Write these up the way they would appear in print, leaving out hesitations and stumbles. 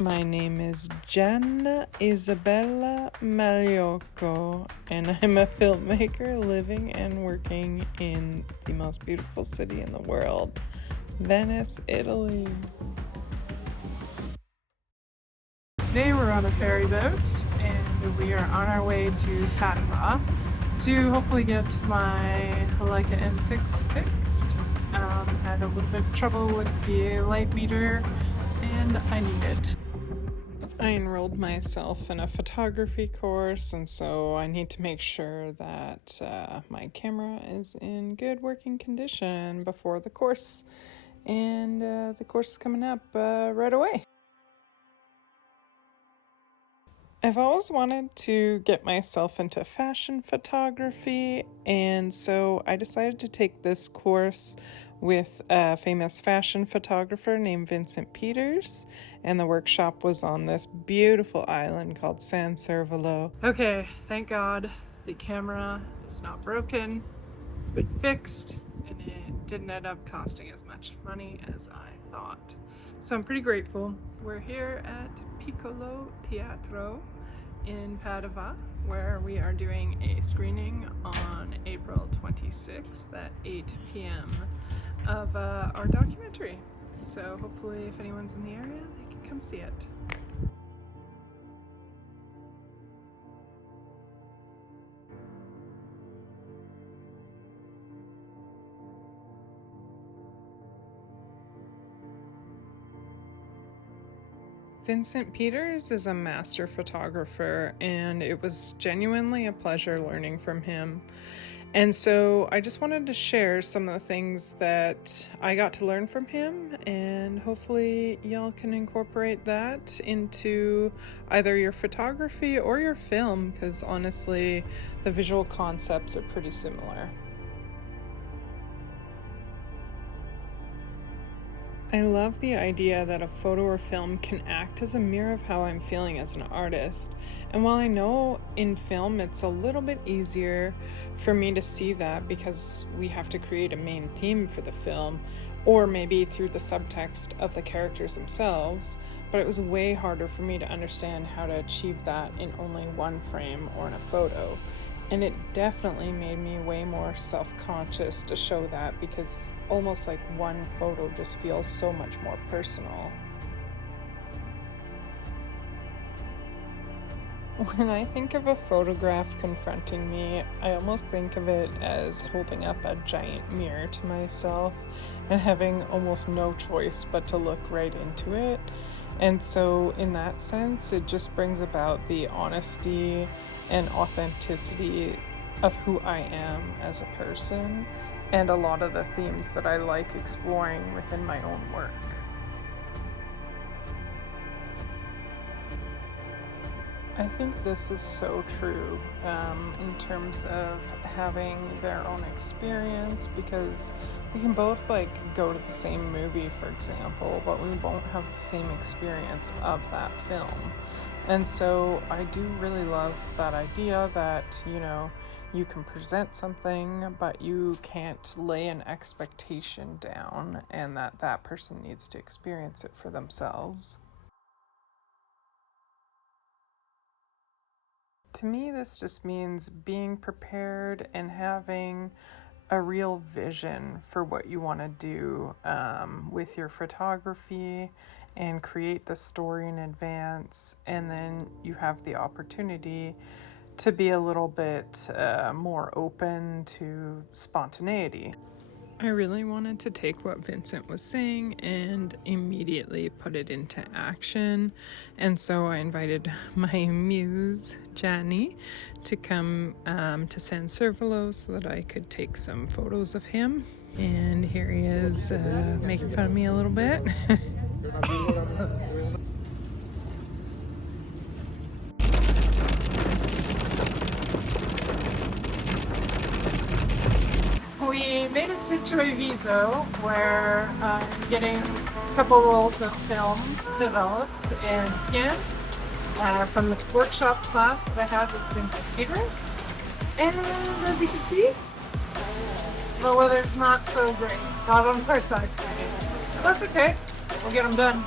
My name is Gianna Isabella Magliocco, and I'm a filmmaker living and working in the most beautiful city in the world, Venice, Italy. Today we're on a ferry boat and we are on our way to Pavia to hopefully get my Leica M6 fixed. Had a little bit of trouble with the light meter and I need it. I enrolled myself in a photography course, and so I need to make sure that my camera is in good working condition before the course. And the course is coming up right away. I've always wanted to get myself into fashion photography, and so I decided to take this course with a famous fashion photographer named Vincent Peters, and the workshop was on this beautiful island called San Servolo. Okay, thank God the camera is not broken. It's been fixed, and it didn't end up costing as much money as I thought. So I'm pretty grateful. We're here at Piccolo Teatro in Padova, where we are doing a screening on April 26th at 8 p.m. of our documentary. So hopefully if anyone's in the area, they can come see it. Vincent Peters is a master photographer, and it was genuinely a pleasure learning from him. And so I just wanted to share some of the things that I got to learn from him, and hopefully y'all can incorporate that into either your photography or your film, because honestly, the visual concepts are pretty similar. I love the idea that a photo or film can act as a mirror of how I'm feeling as an artist. And while I know in film it's a little bit easier for me to see that because we have to create a main theme for the film, or maybe through the subtext of the characters themselves, but it was way harder for me to understand how to achieve that in only one frame or in a photo. And it definitely made me way more self-conscious to show that, because almost like one photo just feels so much more personal. When I think of a photograph confronting me, I almost think of it as holding up a giant mirror to myself and having almost no choice but to look right into it. And so in that sense, it just brings about the honesty and authenticity of who I am as a person, and a lot of the themes that I like exploring within my own work. I think this is so true in terms of having their own experience, because we can both go to the same movie, for example, but we won't have the same experience of that film. And so I do really love that idea that, you can present something, but you can't lay an expectation down, and that person needs to experience it for themselves. To me, this just means being prepared and having a real vision for what you want to do with your photography, and create the story in advance, and then you have the opportunity to be a little bit more open to spontaneity. I really wanted to take what Vincent was saying and immediately put it into action, and so I invited my muse, Gianna, to come to San Servolo so that I could take some photos of him. And here he is making fun of me a little bit. We made it to Treviso, where I'm getting a couple rolls of film developed and scanned from the workshop class that I had with Vincent Peters. And as you can see, the weather's not so great, not on our side today. But that's okay, we'll get them done.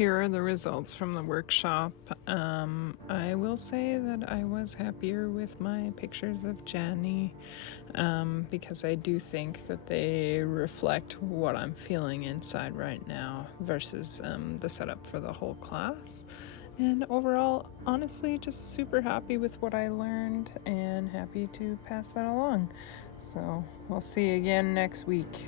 here are the results from the workshop. I will say that I was happier with my pictures of Gianni because I do think that they reflect what I'm feeling inside right now versus the setup for the whole class. And overall, honestly, just super happy with what I learned and happy to pass that along. So we'll see you again next week.